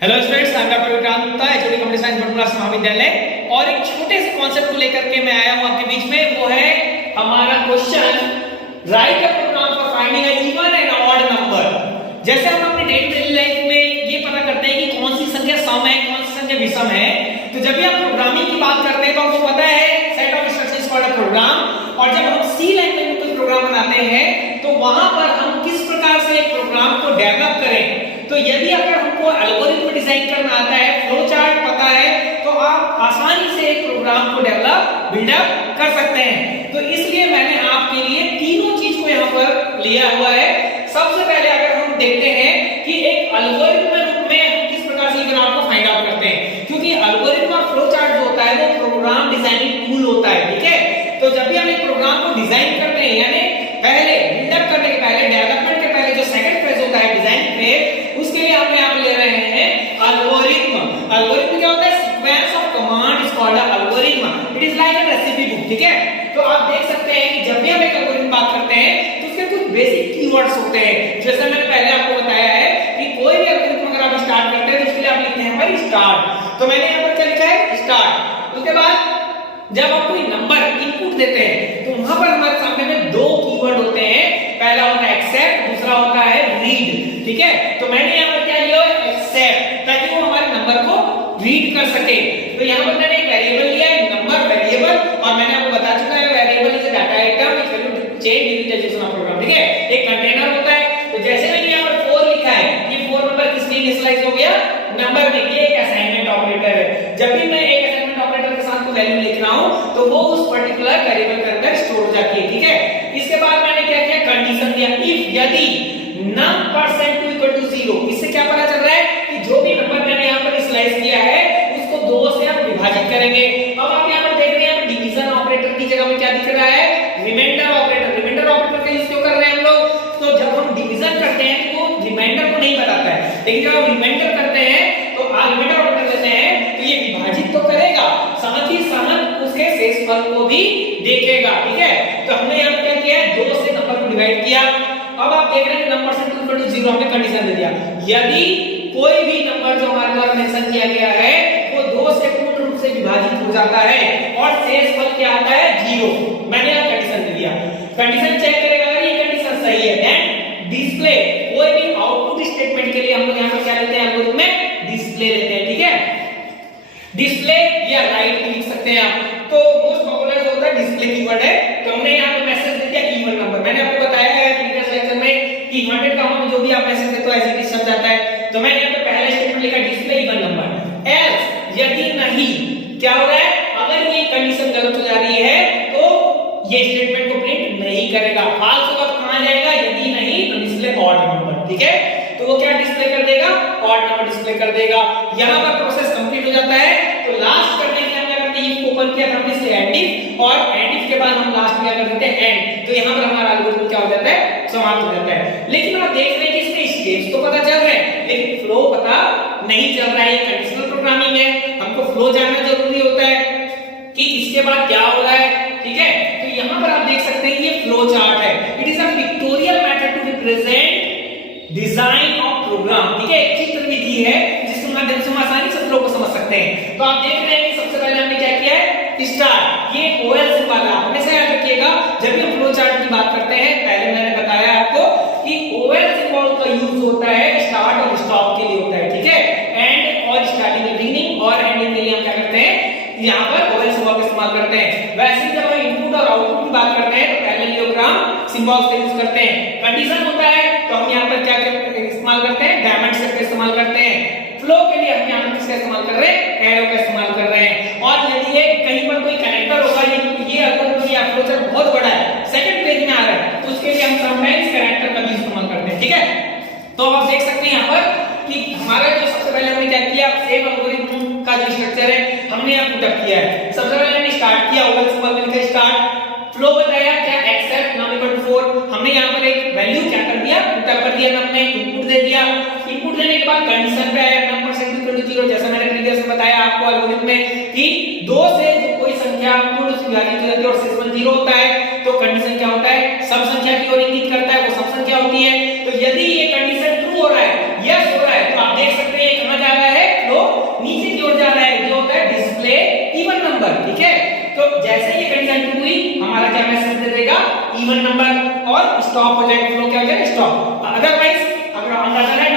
Hello students, I am doctor Vikrant HOD computer science Batula महाविद्यालय और एक छोटे से कॉन्सेप्ट को लेकर के मैं आया हूं आपके बीच में। वो है हमारा question write a program for finding a even and odd number. जैसे हम अपने डे टू डे लाइफ में ये पता करते हैं कि कौन सी संख्या सम है, कौन सी संख्या विषम है, तो जब भी हम प्रोग्रामिंग की बात करते हैं तो आपको पता है set of instructions for a program. और जब हम सी लैंग्वेज में कोई प्रोग्राम बनाते हैं तो वहां पर हम किस प्रकार से एक प्रोग्राम को डेवलप करें। तो यदि अगर हमको एल्गोरिथम डिजाइन करना आता है, फ्लो चार्ट पता है, तो आप आसानी से एक प्रोग्राम को डेवलप बिल्डअप कर सकते हैं। तो इसलिए मैंने आपके लिए तीनों चीज को यहाँ पर लिया हुआ है। सबसे पहले अगर हम देखते हैं कि एक एल्गोरिथम रूप में हम किस प्रकार से ग्राफ को फाइंड आउट करते हैं, क्योंकि एल्गोरिथम और फ्लो चार्ट जो होता है वो प्रोग्राम डिजाइनिंग टूल होता है। ठीक है, तो जब भी हम एक प्रोग्राम को डिजाइन करते हैं, यानी पहले बिल्डअप करने के पहले, डेवलपमेंट के पहले जो सेकंड फेज होता है डिजाइन फेज, उसके लिए हम यहाँ ले रहे हैं एल्गोरिथम। एल्गोरिथम क्या होता है? Sequence of command is called algorithm. It is like a recipe book. ठीक है, तो आप देख सकते हैं कि जब भी हम एक एल्गोरिथम बात करते हैं तो उसके कुछ बेसिक कीवर्ड्स होते हैं। जैसे मैंने पहले आपको बताया है कि कोई भी एल्गोरिथम अगर आप स्टार्ट करते हैं तो उसके लिए आप लिखते हैं पर स्टार्ट। तो मैंने यहाँ पर क्या लिखा है? स्टार्ट। उसके बाद जब आप कोई नंबर इनपुट देते हैं तो वहां पर हमारे सामने में दो कीवर्ड होते हैं। पहला होता है एक्सेप्ट, दूसरा होता है रीड। ठीक है, तो मैंने यहाँ पर क्या लिया है? एक्सेप्ट, ताकि वो हमारे नंबर को रीड कर सके। तो यहाँ पर मैंने एक वेरिएबल लिया है, नंबर वेरिएबल, और मैंने आपको बता चुका है variable is a data item which will change during the execution of program. ठीक है, एक कंटेनर होता है। तो जैसे मैंने यहाँ पर 4 लिखा है, ये 4 नंबर किसमें इनिशियलाइज हो गया? नंबर में। ये एक असाइनमेंट ऑपरेटर है। जब भी मैं एक असाइनमेंट ऑपरेटर के साथ कोई वैल्यू लिख रहा हूं तो वो उस पर्टिकुलर वेरिएबल के अंदर स्टोर हो जाती है। ठीक है, इसके बाद मैंने क्या किया? कंडीशन दिया, इफ यदि num% इक्वल टू 0। इससे क्या पता चल रहा है कि जो भी नंबर मैंने यहाँ पर स्लाइस किया है उसको 2 से आप विभाजित करेंगे। अब आप यहाँ पर देख रहे हैं डिवीजन ऑपरेटर की जगह में क्या दिख रहा है? Remainder operator. रिमाइंडर ऑपरेटर का यूज क्यों कर रहे हैं हम लोग? तो जब हम डिवीजन करते हैं तो वो रिमाइंडर को नहीं बताता है, लेकिन जब हम रिमाइंडर करते हैं तो रिमाइंडर ऑपरेटर लेते हैं तो ये विभाजित तो करेगा, साथ ही साथ उसके शेषफल को भी देखेगा। ठीक है, तो हमने यहाँ क्या किया है? 2 से नंबर को डिवाइड किया। अब आप देख रहे हैं नंबर से इक्वल टू 0 हमने कंडीशन दे दिया। यदि कोई भी नंबर जो हमारे द्वारा मेंशन किया गया है वो 2 से पूर्ण रूप से विभाजित हो जाता है और शेषफल क्या आता है? 0। मैंने यहाँ कंडीशन दे दिया। कंडीशन चेक करेगा, अगर ये कंडीशन सही है देन डिस्प्ले। कोई भी आउटपुट स्टेटमेंट के लिए हम लोग यहाँ पर क्या लेते हैं? एल्गोरिथम में डिस्प्ले लेते हैं। ठीक है, डिस्प्ले या राइट लिख सकते हैं आप। तो मोस्ट पॉपुलर जो होता है डिस्प्ले कीवर्ड है। तो हमने यहाँ पे मैसेज दे दिया इवन नंबर। मैंने आपको बताया है प्रीवियस लेक्चर में कि वांटेड काम में जो भी आप मैसेज देते हो ऐसे ही शब्द आता है। तो मैंने यहाँ पे पहला स्टेटमेंट लिखा डिस्प्ले इवन नंबर। एल्स यदि नहीं, क्या हो रहा है? अगर ये कंडीशन गलत हो जा रही है तो ये स्टेटमेंट को प्रिंट नहीं करेगा। फाल्स होगा तो कहां जाएगा? यदि नहीं तो डिस्प्ले ऑड नंबर। ठीक है, तो वो क्या डिस्प्ले कर देगा? ऑड नंबर डिस्प्ले कर देगा। यहां पर प्रोसेस कंप्लीट हो जाता है। तो लास्ट करने के लिए हम क्या करते हैं? इफ ओपन किया था हमने, इसलिए एंड इफ, और एंड इफ के बाद हम लास्ट में क्या कर देते हैं? एंड। तो यहां पर हमारा एल्गोरिथम क्या हो जाता है? समाप्त हो जाता है। लेकिन आप देख रहे हैं कि इसमें स्टेप्स तो पता चल रहे हैं लेकिन फ्लो पता नहीं चल रहा है। ये कंडीशनल प्रोग्रामिंग है, हमको फ्लो जानना जरूरी होता है कि इसके बाद क्या हो रहा है। ठीक है, तो यहां पर आप देख सकते हैं ये फ्लो चार्ट है। It is a pictorial method to represent design of program. ठीक है, एक चित्र विधि है जिसके माध्यम से हम आसानी से फ्लो को समझ सकते हैं। तो आप देख रहे हैं कि सबसे पहले हमने क्या किया है? स्टार्ट। ये ओएल सिंबल है, हमेशा याद रखिएगा जब भी हम फ्लो चार्ट की बात करते हैं। पहले मैंने बताया आपको कि ओएल सिंबल का यूज होता है स्टार्ट और स्टॉप के लिए होता है। ठीक है, एंड और स्टार्टिंग बिगिनिंग और एंडिंग के लिए हम क्या करते हैं? यहाँ पर ओएल सिंबल का इस्तेमाल करते हैं। वैसे ही जब हम इनपुट और आउटपुट की बात करते हैं तो पैरेललोग्राम सिंबल्स का यूज करते हैं। कंडीशन होता है तो हम यहाँ पर क्या इस्तेमाल करते हैं? डायमंड शेप का इस्तेमाल करते हैं। फ्लो के लिए हम यहाँ पर किसका इस्तेमाल कर रहे हैं? एरो का इस्तेमाल कर रहे हैं। और यदि ये कहीं पर कोई कनेक्टर होगा, ये एल्गोरिथम या फ्लो चार्ट बहुत बड़ा है, सेकंड पेज में आ रहा है, तो उसके लिए हम समटाइम्स कनेक्टर का भी इस्तेमाल करते हैं। ठीक है, तो आप देख सकते हैं यहाँ पर कि हमारा जो सबसे पहले हमने क्या किया? सेम एल्गोरिथम का जो स्ट्रक्चर है हमने यहाँ पुटअप किया है। सबसे पहले हमने स्टार्ट किया, ओएल सिंबल में लिखा स्टार्ट। फ्लो बताया क्या? Accept num equal to 4। हमने यहाँ पर एक वैल्यू क्या कर दिया? पुटअप कर दिया, हमने इनपुट दे दिया। इनपुट देने के बाद कंडीशन पे आया नंबर% इक्वल टू 0। जैसा मैंने प्रीवियस में बताया आपको एल्गोरिथम में कि 2 से जो कोई संख्या पूर्ण से विभाजित हो जाती है और शेषफल 0 होता है तो कंडीशन क्या होता है? सब संख्या की ओर इंगित करता है, वो सब संख्या होती है। तो यदि ये कंडीशन ट्रू हो रहा है, यस हो रहा है, तो आप देख सकते हैं कहां जा रहा है? नंबर, ठीक है। तो जैसे ये कंडीशन ट्रू हुई, हमारा क्या मैसेज दे देगा, इवन नंबर, और स्टॉप हो जाएगा, फ्लो क्या हो जाएगा, स्टॉप। अदरवाइज अगर हम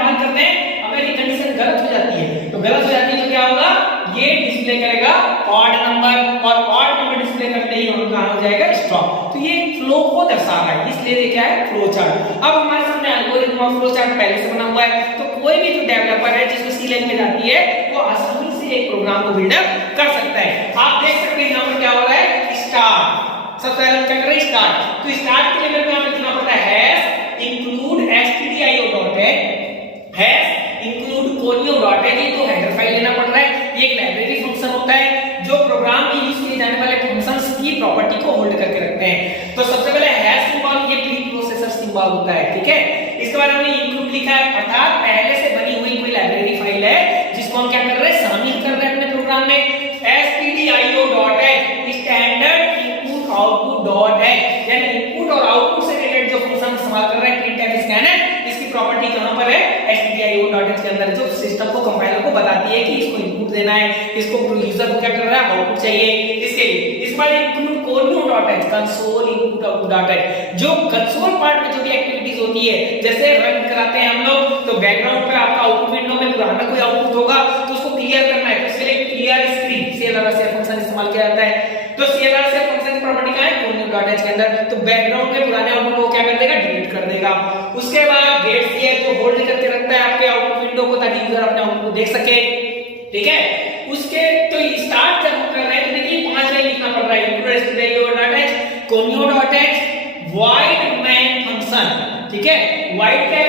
बात करते हैं, अगर ये कंडीशन गलत हो जाती है, तो गलत हो जाती है तो क्या होगा, ये डिस्प्ले करेगा ऑड नंबर, और ऑड नंबर डिस्प्ले करते ही हम कहां हो जाएगा, स्टॉप। तो ये फ्लो को दर्शा रहा है, इसलिए ये क्या है, फ्लो चार्ट। अब हमारे सामने एल्गोरिथम और फ्लो चार्ट पहले से बना हुआ है, तो कोई भी जो डेवलपर है जिसको सी लैंग्वेज आती है, वो आसानी से एक प्रोग्राम को बिल्डअप कर सकता है। आप देख सकते हैं यहां पर क्या हो रहा है, स्टार्ट। सबसे पहले हम क्या कर रहे हैं, स्टार्ट। तो स्टार्ट के लिए हमें लिखना पड़ता है hash include stdio dot hash include conio dot है, तो हेडर फाइल लेना पड़ रहा है। ये एक लाइब्रेरी फंक्शन होता है जो प्रोग्राम में यूज किए जाने वाले फंक्शंस की प्रॉपर्टी को होल्ड करके रखते हैं। तो सबसे पहले हैश सिंबल, ये प्री प्रोसेसर सिंबल होता है, ठीक है। इसके बाद हमने इंक्लूड लिखा है, अर्थात पहले से बनी हुई कोई लाइब्रेरी फाइल है जिसको हम क्या कर रहे हैं, शामिल कर रहे हैं अपने प्रोग्राम में। stdio डॉट है स्टैंडर्ड इनपुट आउटपुट डॉट है, यानी इनपुट और आउटपुट से रिलेटेड जो फंक्शन इस्तेमाल कर रहे हैं, प्रिंटफ, स्कैनफ, इसकी प्रॉपर्टी कहां पर है, stdio.h के अंदर, जो सिस्टम को, कंपाइलर को बताती है कि इसको इनपुट देना है, इसको यूजर को क्या कर रहा है, आउटपुट चाहिए, इसके लिए। इस बार include conio.h console input output .h, जो कंसोल पार्ट में जो भी एक्टिविटीज होती है, जैसे रन कराते हैं हम लोग, तो बैकग्राउंड पे आपका आउटपुट विंडो में पुराना कोई आउटपुट होगा तो उसको क्लियर करना है, तो इसके लिए क्लियर स्क्रीन clr फंक्शन इस्तेमाल किया जाता है। तो clr फंक्शन की प्रॉपर्टी क्या है, conio.h के अंदर, तो बैकग्राउंड में पुराने आउटपुट को क्या कर देगा, डिलीट कर देगा। उसके बाद गेट clear जो होल्ड करके रखता है आपके आउटपुट विंडो को, ताकि यूजर अपने आउटपुट को देख सके, ठीक है। उसके तो स्टार्ट जब हम कर रहे हैं तो देखिए 5 लाइन लिखना पड़ रहा है, include stdio.h conio.h void main function, ठीक है। void का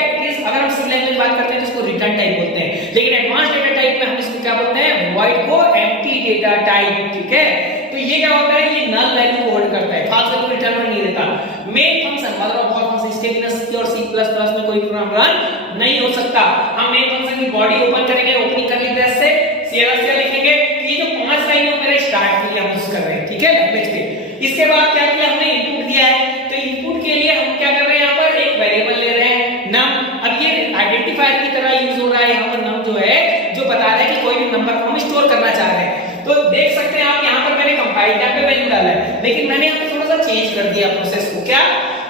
अगर हम सी लैंग्वेज बात करते हैं तो इसको रिटर्न टाइप बोलते हैं, लेकिन एडवांस डेटा टाइप में हम इसको क्या बोलते हैं, void को एम्प्टी डेटा टाइप, ठीक है। तो ये क्या होता है, ये नल वैल्यू को होल्ड करता है, खास करके रिटर्न नहीं देता। Main function mother of all function, इसके बिना सी और C++ में कोई प्रोग्राम रन नहीं हो सकता। हम मेन फंक्शन की बॉडी ओपन करेंगे, ओपनिंग करली प्रेस से clr लिखेंगे, ये जो 5 लाइन है मेरे स्टार्ट के लिए हम यूज कर रहे हैं, ठीक है, लैंग्वेज पे। इसके बाद क्या किया हमने, इनपुट दिया है, तो इनपुट के लिए हम क्या कर रहे हैं, यहाँ पर एक वेरिएबल ले रहे हैं नम। अब ये आइडेंटिफायर की तरह यूज हो रहा है, यहाँ पर नम जो है, जो बता रहा है कि कोई भी नंबर को हम स्टोर करना चाह रहे हैं। तो देख सकते हैं आप यहाँ पर मैंने कंपाइल टाइम पे वैल्यू डाला है, लेकिन मैंने यहाँ पे थोड़ा सा चेंज कर दिया प्रोसेस को। क्या,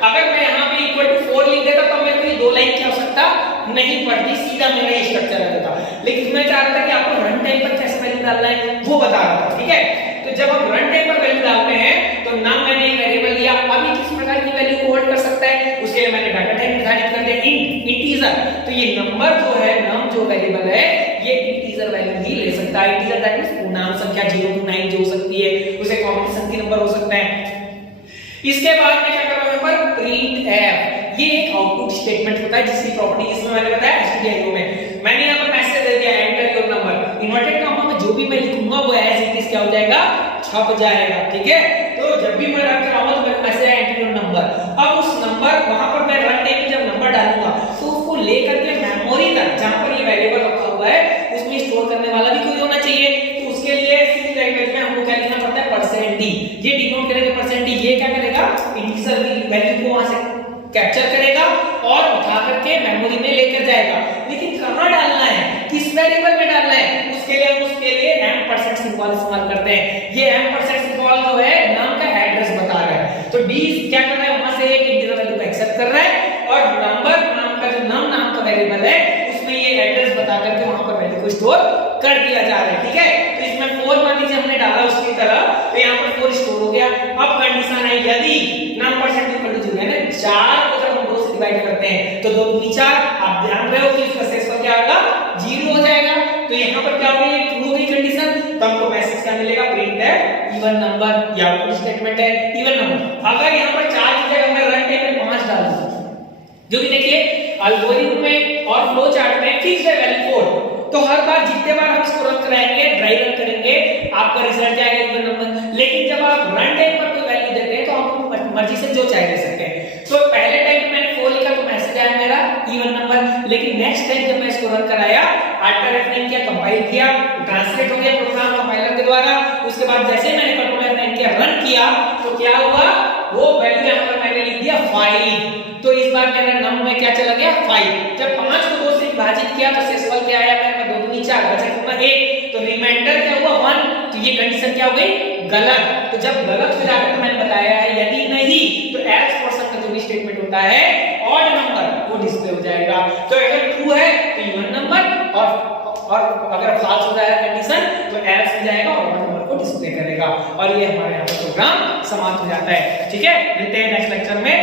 अगर मैं यहाँ पे इक्वल टू 4 लिख देता तो मेरे को ये 2 लाइन की आवश्यकता नहीं पड़ती, सीधा मेरा ये स्ट्रक्चर आ जाता। लेकिन मैं चाह रहा था कि आपको रन टाइम पर कैसे वैल्यू डालना है वो बता रहा था, ठीक है। तो जब हम रन टाइम पर वैल्यू डालते हैं तो नाम मैंने एक वेरिएबल लिया, अब ये किस प्रकार की वैल्यू को होल्ड कर सकता है, उसके लिए मैंने डाटा टाइप निर्धारित कर दिया इंटीजर। तो ये नंबर जो है, नम जो वेरिएबल है, ये इंटीजर वैल्यू ही ले सकता है। इंटीजर दैट मींस पूर्णांक संख्या 0 to 9 जो हो सकती है, उसे कॉम्प्लेक्स नंबर हो सकता है। इसके बाद मैं क्या कर रहा हूं, यहाँ पर प्रिंट एफ, ये एक आउटपुट स्टेटमेंट होता है जिसकी प्रॉपर्टी इसमें मैंने बताया stdio में। मैंने यहाँ पर मैसेज दे दिया enter your number, inverted comma में जो भी मैं लिखूंगा वो एज इट इज क्या हो जाएगा, छप जाएगा, ठीक है। तो जब भी मैं रन कराऊंगा तो मेरे मैसेज आएगा एंटर योर नंबर। अब उस नंबर वहां पर मैं रन टाइम में जब नंबर डालूंगा तो उसको लेकर के मेमोरी तक, जहां पर ये वेरिएबल रखा हुआ है, उसमें स्टोर करने वाला भी कोई होना चाहिए। तो उसके लिए सी लैंग्वेज में हमको क्या लिखना पड़ता है, %d, ये डिनोट करेगा %d, ये क्या करेगा, इंटीजर की वैल्यू को वहां से कैप्चर करेगा और उठा करके मेमोरी में लेकर जाएगा। लेकिन कहां डालना है, किस वेरिएबल में डालना है, उसके लिए हम एम% सिंबल इस्तेमाल करते हैं। ये एम% सिंबल जो है नाम का एड्रेस बता रहा है। तो डी क्या कर रहा है, वहां से एक इंटीजर वैल्यू को एक्सेप्ट कर रहा है और नंबर नाम का जो नाम का वेरिएबल है उसमें ये एड्रेस बता करके वहां पर वैल्यू को स्टोर कर दिया जा रहा है, ठीक है। तो इसमें 4 मान लीजिए हमने डाला उसकी तरह, तो यहाँ पर 4 स्टोर हो गया। अब कंडीशन है, यदि नम% इक्वल टू 0 है ना, 4 को जब हम 2 से डिवाइड करते हैं तो 2 दूनी 4, आप ध्यान रहे हो कि इसका शेषफल क्या होगा, 0 हो जाएगा। तो यहाँ पर क्या होगा, ये ट्रू हो गई कंडीशन, तो हमको मैसेज क्या मिलेगा, प्रिंट है इवन नंबर, या आउटपुट स्टेटमेंट है इवन नंबर। अगर यहाँ पर 4 की जगह मैं रन टाइम में 5 डाल दूं, जो कि देखिए एल्गोरिथम में और फ्लो चार्ट में फिक्स्ड है वैल्यू 4, तो हर बार जितने बार हम इसको रन कराएंगे, ड्राई रन करेंगे, आपका रिजल्ट आएगा इवन नंबर। लेकिन जब आप रन टाइम पर कोई वैल्यू देते हैं तो आप मर्जी से जो चाहे दे सकते हैं। तो पहले टाइम में मैंने 4 लिखा तो मैसेज आया मेरा इवन नंबर, लेकिन नेक्स्ट टाइम जब मैं इसको रन कराया, अल्टर F9 किया, कंपाइल किया, ट्रांसलेट हो गया प्रोग्राम कंपाइलर के द्वारा। उसके बाद जैसे मैंने कंट्रोल F9 किया, रन किया, तो क्या हुआ, वो वैल्यू यहाँ पर मैंने लिख दिया 5। तो इस बार मेरा नम में क्या चला गया, 5। जब 5 को 2 से विभाजित किया तो शेषफल क्या आया, मेरे पास 2 दूनी 4 बचा कितना 1, तो रिमाइंडर क्या हुआ 1। तो ये कंडीशन क्या हो गई, गलत। तो जब गलत हो जाता है तो मैंने बताया है, यदि नहीं तो एल्स पोर्शन का जो भी स्टेटमेंट होता है ऑड नंबर वो डिस्प्ले हो जाएगा। तो अगर ट्रू है तो इवन नंबर, और अगर फॉल्स हो जाएगा कंडीशन तो एल्स हो जाएगा और ऑड नंबर को डिस्प्ले करेगा। और ये हमारे यहाँ पर प्रोग्राम समाप्त हो जाता है। ठीक है, मिलते हैं नेक्स्ट लेक्चर में।